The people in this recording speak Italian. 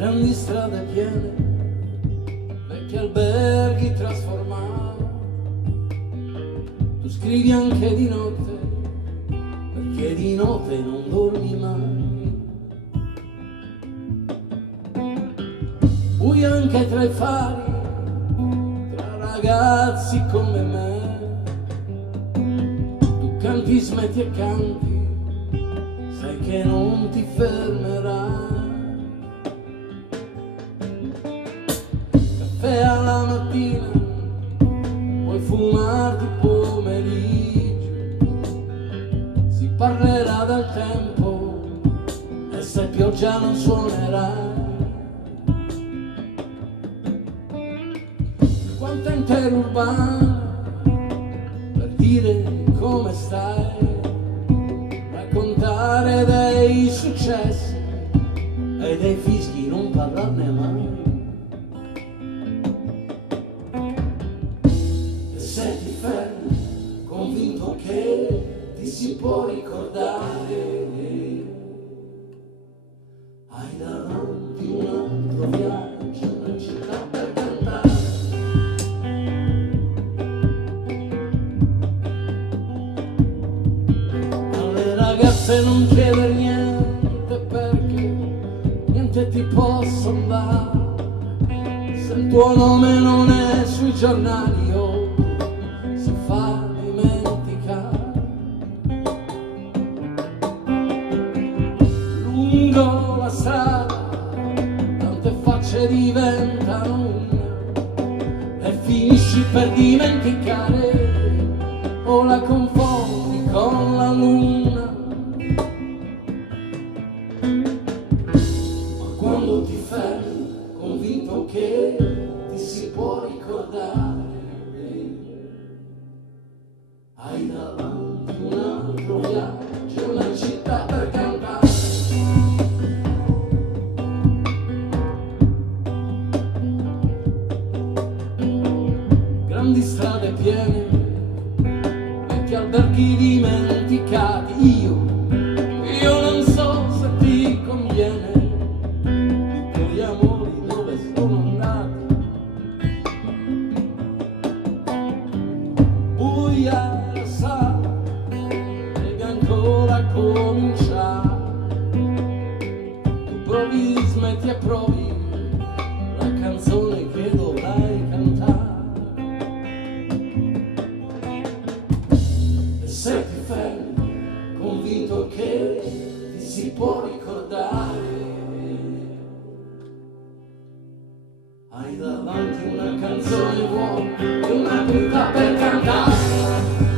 grandi strade piene, vecchi alberghi trasformati. Tu scrivi anche di notte, perché di notte non dormi mai. Bui anche tra i fari, tra ragazzi come me. Tu canti, smetti e canti, sai che non ti fermerai. Caffè alla mattina, puoi fumarti pomeriggio. Si parlerà del tempo e se pioggia non suonerà. Quanta interurbana per dire come stai, raccontare dei successi e dei fischi, non parlarne mai. E se ti fermi, convinto che ti si può ricordare, hai davanti un altro viaggio, una città per cantare. Alle ragazze non chiedere niente, perché niente ti posso dare. Se il tuo nome non è sui giornali o si fa dimenticare. Lungo la strada tante facce diventano una e finisci per dimenticare o la confondi con la luna. Ma quando ti fermi, convinto che ti si può ricordare, hai davanti un altro viaggio, una città per cantare. Grandi strade piene, vecchi alberghi dimenticati. Io non so se ti conviene, i tuoi amori dove sono andati. Buia la sala, deve ancora cominciare. Tu provi, smetti e provi la canzone che dovrai cantare. E se ti fermi, convinto che ti si può ricordare, hai davanti una canzone vuota e una vita per cantare.